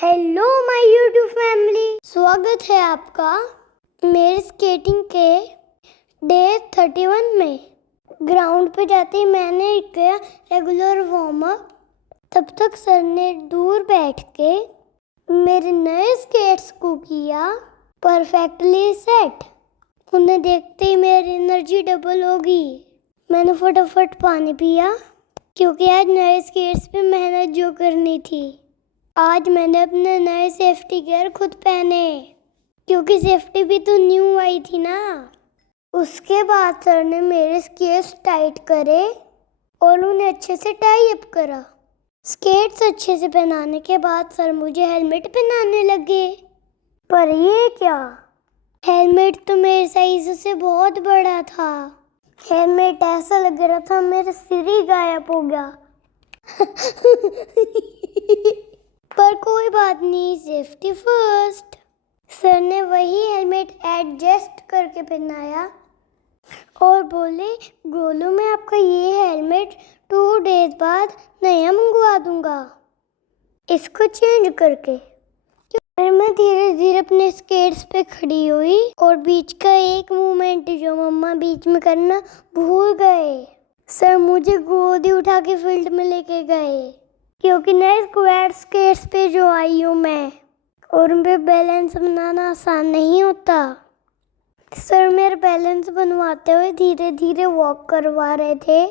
Hello my YouTube family, स्वागत है आपका मेरे स्केटिंग के डे 31 में। ग्राउंड पे जाते ही मैंने किया रेगुलर वार्म अप। तब तक सर ने दूर बैठ के मेरे नए स्केट्स को किया परफेक्टली सेट। उन्हें देखते ही मेरी एनर्जी डबल हो गई। मैंने फटाफट पानी पिया क्योंकि आज नए स्केट्स पे मेहनत जो करनी थी। आज मैंने अपने नए सेफ्टी गियर खुद पहने क्योंकि सेफ्टी भी तो न्यू आई थी ना। उसके बाद सर ने मेरे स्केट्स टाइट करे और उन्हें अच्छे से टाई अप करा। स्केट्स अच्छे से पहनाने के बाद सर मुझे हेलमेट पहनाने लगे। पर ये क्या, हेलमेट तो मेरे साइज से बहुत बड़ा था। हेलमेट ऐसा लग रहा था मेरा सिर ही गायब हो गया। पर कोई बात नहीं, सेफ्टी फर्स्ट। सर ने वही हेलमेट एडजस्ट करके पहनाया और बोले, गोलू मैं आपका ये हेलमेट 2 डेज बाद नया मंगवा दूंगा, इसको चेंज करके। फिर मैं धीरे धीरे अपने स्केट्स पे खड़ी हुई और बीच का एक मूवमेंट जो मम्मा बीच में करना भूल गए। सर मुझे गोदी उठा के फील्ड में लेके गए क्योंकि नए स्क्वायर स्केट्स पे जो आई हूँ मैं और उन पे बैलेंस बनाना आसान नहीं होता। सर मेरा बैलेंस बनवाते हुए धीरे धीरे वॉक करवा रहे थे।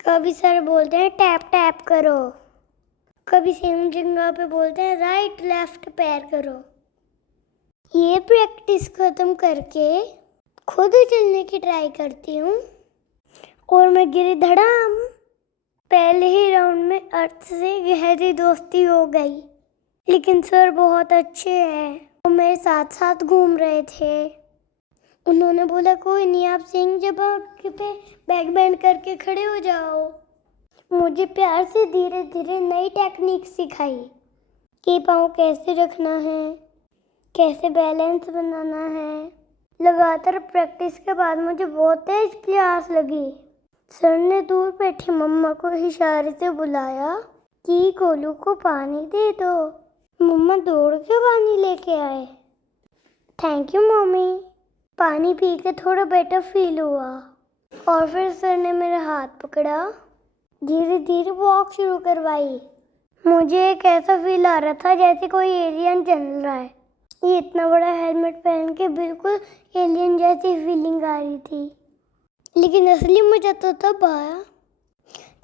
कभी सर बोलते हैं टैप टैप करो, कभी सेम जगह पे बोलते हैं राइट लेफ्ट पैर करो। ये प्रैक्टिस खत्म करके खुद चलने की ट्राई करती हूँ और मैं गिरी धड़ाम। पहले ही राउंड में अर्थ से गहरी दोस्ती हो गई, लेकिन सर बहुत अच्छे हैं। वो मेरे साथ साथ घूम रहे थे। उन्होंने बोला कोई नहीं, आप सिंह जगह पे बैक बैंड करके खड़े हो जाओ। मुझे प्यार से धीरे धीरे नई टेक्निक सिखाई कि पाँव कैसे रखना है, कैसे बैलेंस बनाना है। लगातार प्रैक्टिस के बाद मुझे बहुत तेज प्यास लगी। सर ने दूर बैठी मम्मा को इशारे से बुलाया कि गोलू को पानी दे दो। मम्मा दौड़ के पानी लेके आए। Thank you mummy. पानी पी के थोड़ा बेटर फील हुआ और फिर सर ने मेरा हाथ पकड़ा, धीरे धीरे वॉक शुरू करवाई। मुझे एक ऐसा फील आ रहा था जैसे कोई एलियन चल रहा है। ये इतना बड़ा हेलमेट पहन के बिल्कुल एलियन जैसी फीलिंग आ रही थी। लेकिन असली मजा तो तब आया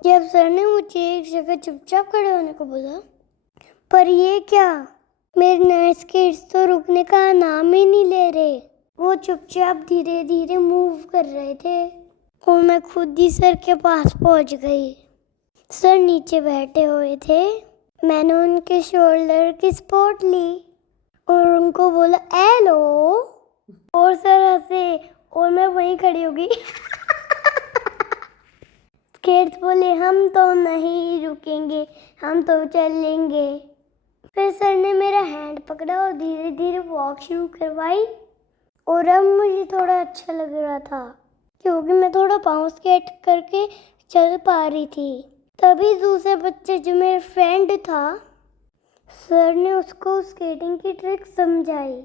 जब सर ने मुझे एक जगह चुपचाप खड़े होने को बोला। पर ये क्या, मेरे नए स्केट्स तो रुकने का नाम ही नहीं ले रहे। वो चुपचाप धीरे धीरे मूव कर रहे थे और मैं खुद ही सर के पास पहुंच गई। सर नीचे बैठे हुए थे। मैंने उनके शोल्डर की सपोर्ट ली और उनको बोला हेलो, और सर हंसे और मैं वहीं खड़ी हो गई। स्केट्स बोले हम तो नहीं रुकेंगे, हम तो चलेंगे। फिर सर ने मेरा हैंड पकड़ा और धीरे धीरे वॉक शुरू करवाई और अब मुझे थोड़ा अच्छा लग रहा था क्योंकि मैं थोड़ा पाँव स्केट करके चल पा रही थी। तभी दूसरे बच्चे जो मेरा फ्रेंड था, सर ने उसको स्केटिंग की ट्रिक समझाई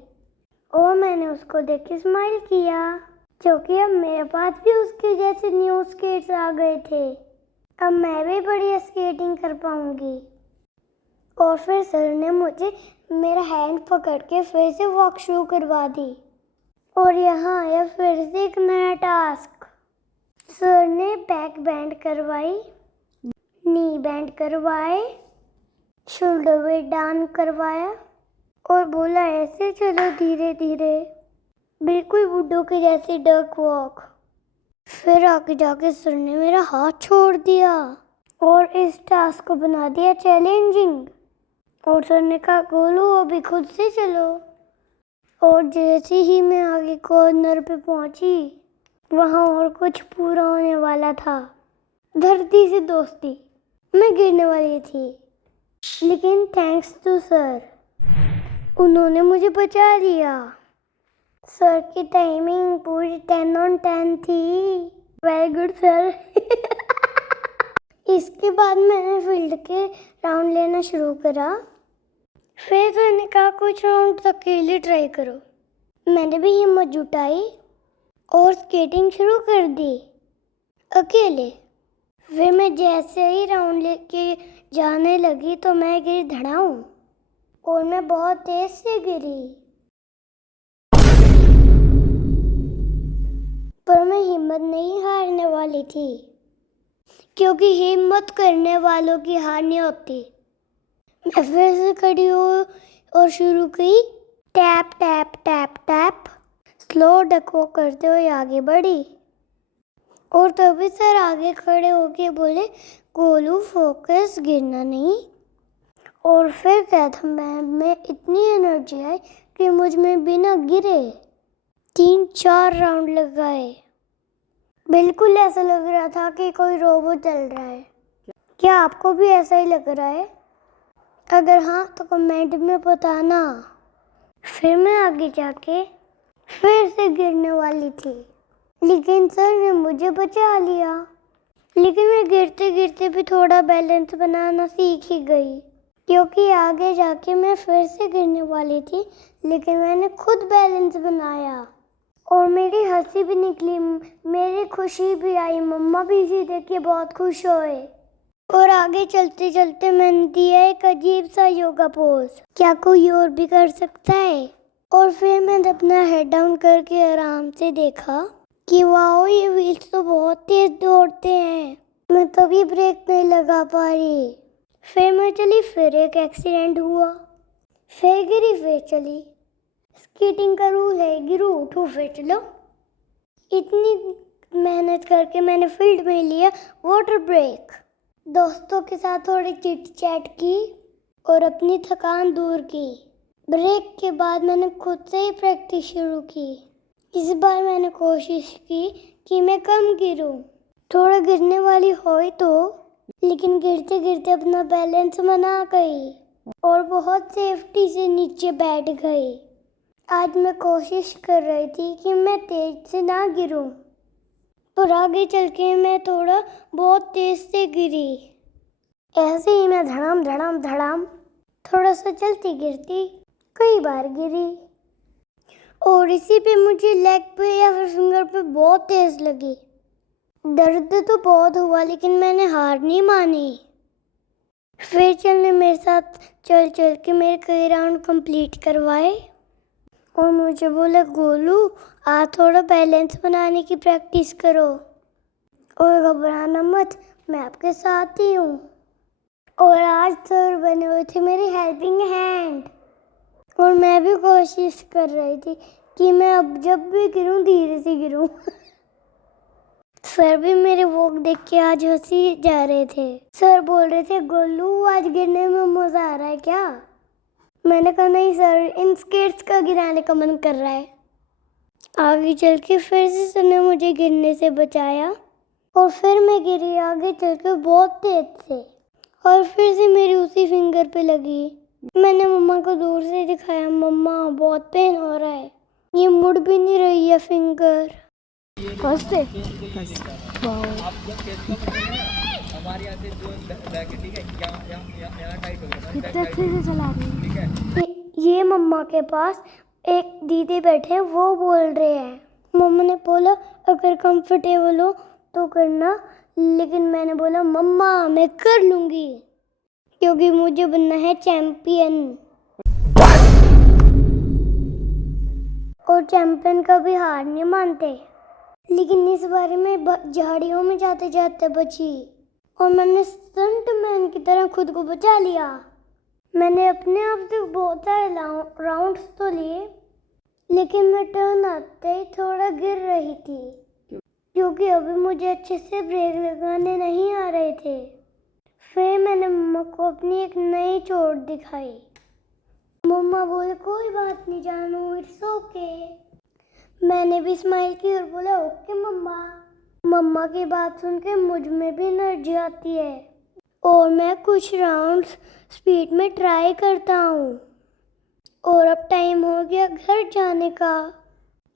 और मैंने उसको देख के स्माइल किया क्योंकि अब मेरे पास भी उसके जैसे न्यू स्केट्स आ गए थे। अब मैं भी बढ़िया स्केटिंग कर पाऊंगी। और फिर सर ने मुझे मेरा हैंड पकड़ के फिर से वॉक शुरू करवा दी और यहाँ आया फिर से एक नया टास्क। सर ने बैक बैंड करवाई, नी बैंड करवाए, शोल्डर वेट डाउन करवाया और बोला ऐसे चलो धीरे धीरे, बिल्कुल बूढ़ों के जैसे डक वॉक। फिर आगे जाके सर ने मेरा हाथ छोड़ दिया और इस टास्क को बना दिया चैलेंजिंग। और सर ने कहा गोलू अभी खुद से चलो। और जैसे ही मैं आगे कॉर्नर पे पहुंची, वहाँ और कुछ पूरा होने वाला था। धरती से दोस्ती, मैं गिरने वाली थी, लेकिन थैंक्स टू सर, उन्होंने मुझे बचा लिया। सर की टाइमिंग पूरी 10 on 10 थी। Very good sir. इसके बाद मैंने फील्ड के राउंड लेना शुरू करा। फिर तो इन्हें कहा कुछ राउंड अकेले ट्राई करो। मैंने भी हिम्मत जुटाई और स्केटिंग शुरू कर दी अकेले। फिर मैं जैसे ही राउंड लेके जाने लगी तो मैं गिरी धड़ाऊं और मैं बहुत तेज से गिरी। पर मैं हिम्मत नहीं हारने वाली थी, क्योंकि हिम्मत करने वालों की हार नहीं होती। मैं फिर से खड़ी हुई और शुरू की, tap tap tap tap, slow डको करते हुए आगे बढ़ी। और तभी सर आगे खड़े होके बोले, गोलू फोकस, गिरना नहीं। और फिर क्या था, मैं इतनी एनर्जी आई कि मुझ में बिना गिरे 3-4 राउंड लगाए। बिल्कुल ऐसा लग रहा था कि कोई रोबोट चल रहा है। क्या आपको भी ऐसा ही लग रहा है? अगर हाँ तो कमेंट में बताना। फिर मैं आगे जाके फिर से गिरने वाली थी, लेकिन सर ने मुझे बचा लिया। लेकिन मैं गिरते गिरते भी थोड़ा बैलेंस बनाना सीख ही गई, क्योंकि आगे जाके मैं फिर से गिरने वाली थी, लेकिन मैंने खुद बैलेंस बनाया और मेरी हंसी भी निकली, मेरी खुशी भी आई। मम्मा भी इसे देख के बहुत खुश हुए। और आगे चलते चलते मैंने दिया एक अजीब सा योगा पोज। क्या कोई और भी कर सकता है? और फिर मैंने अपना हेड डाउन करके आराम से देखा कि वाओ, ये व्हील्स तो बहुत तेज दौड़ते हैं। मैं तभी ब्रेक नहीं लगा पा रही। फिर मैं चली, फिर एक एक्सीडेंट हुआ, फिर गिरी, फिर चली। स्केटिंग का रूल है, गिरो उठो फिर चलो। इतनी मेहनत करके मैंने फील्ड में लिया वाटर ब्रेक। दोस्तों के साथ थोड़ी चिट चैट की और अपनी थकान दूर की। ब्रेक के बाद मैंने खुद से ही प्रैक्टिस शुरू की। इस बार मैंने कोशिश की कि मैं कम गिरूं। थोड़ा गिरने वाली हुई तो, लेकिन गिरते गिरते अपना बैलेंस बना गई और बहुत सेफ्टी से नीचे बैठ गई। आज मैं कोशिश कर रही थी कि मैं तेज से ना गिरूं, पर आगे चल के मैं थोड़ा बहुत तेज से गिरी। ऐसे ही मैं धड़ाम धड़ाम धड़ाम थोड़ा सा चलती गिरती कई बार गिरी, और इसी पे मुझे लेग पे या फिर फिंगर पे बहुत तेज लगी। दर्द तो बहुत हुआ, लेकिन मैंने हार नहीं मानी। फिर चलने मेरे साथ चल चल के मेरे कई राउंड कंप्लीट करवाए और मुझे बोला, गोलू आज थोड़ा बैलेंस बनाने की प्रैक्टिस करो और घबराना मत, मैं आपके साथ ही हूँ। और आज सर बने हुए थे मेरे हेल्पिंग हैंड, और मैं भी कोशिश कर रही थी कि मैं अब जब भी गिरूं धीरे से गिरूं। सर भी मेरे वॉक देख के आज हंसी जा रहे थे। सर बोल रहे थे, गोलू आज गिरने में मजा आ रहा है क्या? मैंने कहा नहीं सर, इन स्केट्स का गिराने का मन कर रहा है। आगे चल के फिर से सर ने मुझे गिरने से बचाया और फिर मैं गिरी आगे चल के बहुत तेज से, और फिर से मेरी उसी फिंगर पे लगी। मैंने मम्मा को दूर से दिखाया, मम्मा बहुत पेन हो रहा है, ये मुड़ भी नहीं रही है फिंगर। हंसते हमारे यहाँ से जो ठीक है, यहाँ टाइट हो गया, कितने अच्छे से चला रही है। ये मम्मा के पास एक दीदी बैठे हैं, वो बोल रहे हैं। मम्मा ने बोला अगर कंफर्टेबल हो तो करना, लेकिन मैंने बोला मम्मा मैं कर लूंगी, क्योंकि मुझे बनना है चैंपियन। और चैंपियन कभी हार नहीं मानते। लेकिन इस बारे में झाड़ियों में जाते जाते बची और मैंने स्टंटमैन की तरह खुद को बचा लिया। मैंने अपने आप से बहुत सारे राउंड्स तो लिए, लेकिन मैं टर्न आते ही थोड़ा गिर रही थी, क्योंकि अभी मुझे अच्छे से ब्रेक लगाने नहीं आ रहे थे। फिर मैंने मम्मा को अपनी एक नई चोट दिखाई। मम्मा बोले कोई बात नहीं जानू, इट्स ओके। मैंने भी स्माइल की और बोला ओके मम्मा। मम्मा की बात सुन के मुझ में भी एनर्जी आती है और मैं कुछ राउंड्स स्पीड में ट्राई करता हूँ। और अब टाइम हो गया घर जाने का।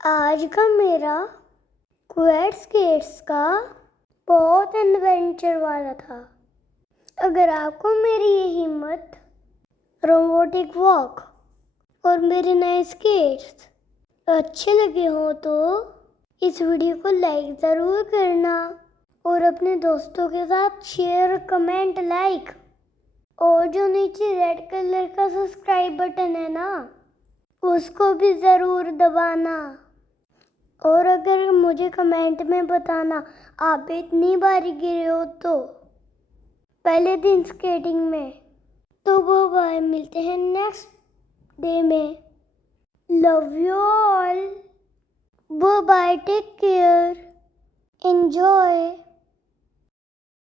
आज का मेरा क्वाड स्केट्स का बहुत एडवेंचर वाला था। अगर आपको मेरी ये हिम्मत रोबोटिक वॉक और मेरे नए स्केट्स अच्छे लगे हो तो इस वीडियो को लाइक ज़रूर करना और अपने दोस्तों के साथ शेयर, कमेंट, लाइक और जो नीचे रेड कलर का सब्सक्राइब बटन है ना उसको भी ज़रूर दबाना। और अगर मुझे कमेंट में बताना आप इतनी बारी गिरे हो तो पहले दिन स्केटिंग में, तो वो बाय मिलते हैं नेक्स्ट डे में। Love you all, bye, take care, enjoy.